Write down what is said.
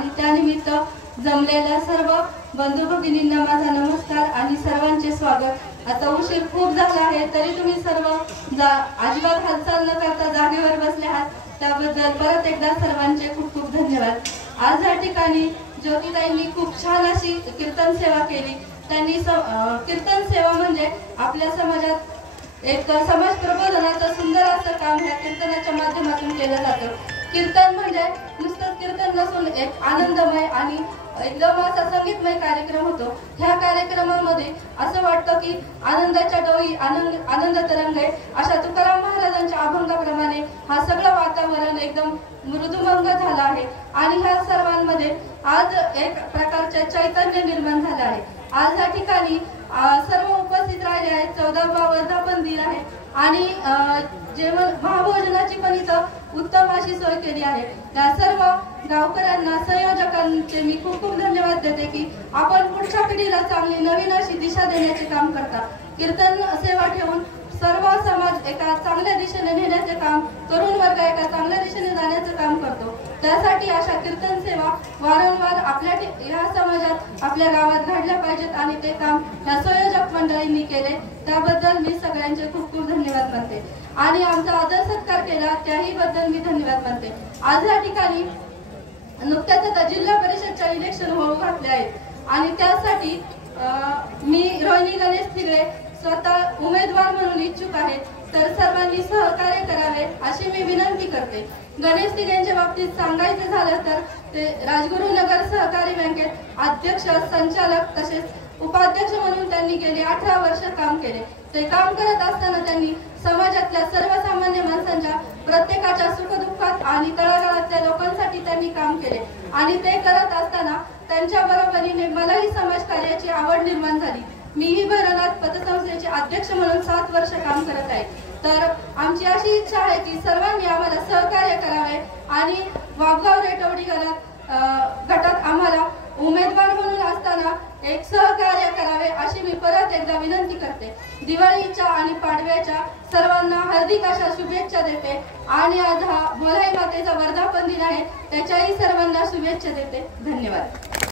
आणि त्यानिमित्त जमलेल्या सर्व बंधू भगिनींना माझा नमस्कार आणि सर्वांचे स्वागत। आता उशीर खूप झाला आहे तरी तुम्ही सर्व अजिबात हालचाल न करता जागेवर बसले आहात, त्याबद्दल परत एकदा सर्वांचे खूप खूप धन्यवाद। आज या ठिकाणी ज्योतिताईंनी खूप छान अशी कीर्तन सेवा केली। त्यांनी कीर्तन सेवा म्हणजे आपल्या समाजात एक समाज प्रबोधनाचं सुंदर असं काम ह्या कीर्तनाच्या माध्यमातून केलं जातं। कीर्तन म्हणजे नुसतं कीर्तन नसून एक आनंदमय आणि एकदम असा संगीतमय कार्यक्रम होतो। ह्या कार्यक्रमामध्ये असं वाटतं की आनंदाच्या डोई आनंद तरंगे अशा तुकाराम महाराजांच्या अभंगाप्रमाणे हा सगळं वातावरण एकदम मृदुमंग झालं आहे आणि ह्या सर्वांमध्ये आज एक प्रकारचे चैतन्य निर्माण झालं आहे। आज या ठिकाणी सर्व उपस्थित राहिले आहेत। 14वा वर्धापन दिन आहे आणि जेवण महाभोजनाची पण इथं उत्तम अशी सोय केली आहे। त्या सर्व गावकऱ्यांना संयोजकांचे मी खूप खूप धन्यवाद देते की आपण पुढच्या पिढीला चांगली नवीन अशी दिशा देण्याचे काम करता। कीर्तन सेवा ठेवून सर्व समाज एका चांगल्या दिशेने नेण्याचे काम, तरुण वर्ग एका चांगल्या दिशेने जाण्याचे काम करतो। त्यासाठी अशा कीर्तन सेवा वारंवार आपल्या या समाजात आपल्या गावात घडल्या पाहिजेत आणि ते काम या संयोजक मंडळींनी केले, त्याबद्दल मी सगळ्यांचे खूप खूप धन्यवाद मानते आणि आमचा आदर सत्कार केला त्याही बद्दल मी धन्यवाद मानते। आज या ठिकाणी नुकत्याच आता जिल्हा परिषदच्या इलेक्शन होऊ घातले आहेत आणि त्यासाठी मी रोहिणी गणेश तिगळे स्वतः उमेदवार म्हणून इच्छुक आहे, तर सर्वांनी सहकार्य करावे अशी मी विनंती करते। गणेश तिगळेंच्या बाबतीत सांगायचे झालं तर ते राजगुरुनगर सहकारी बँकेत अध्यक्ष, संचालक तसेच उपाध्यक्ष म्हणून त्यांनी गेली 18 वर्ष काम केले। ते काम करत असताना त्यांनी समाजातल्या सर्वसामान्य माणसांच्या प्रत्येकाच्या सुखदुःखात आणि तळागाळातल्या लोकांसाठी त्यांनी काम केले आणि ते करत असताना त्यांच्या बरोबरीने मलाही समाजकार्याची आवड निर्माण झाली। मीही भैरवनाथ पतसंस्थेचे अध्यक्ष म्हणून 7 वर्ष काम करत आहे। तर आमची अशी इच्छा आहे की सर्वांनी आम्हाला सहकार्य करावे आणि वाघगाव रेटवडी गटात आम्हाला उमेदवार म्हणून असताना एक सहकार्य करावे अशी मी परत एकदा विनंती करते। दिवाळीच्या आणि पाडव्याच्या सर्वांना हार्दिक अशा शुभेच्छा देते आणि आज हा बोलाई मातेचा वर्धापन दिन आहे, त्याच्याही सर्वांना शुभेच्छा देते। धन्यवाद।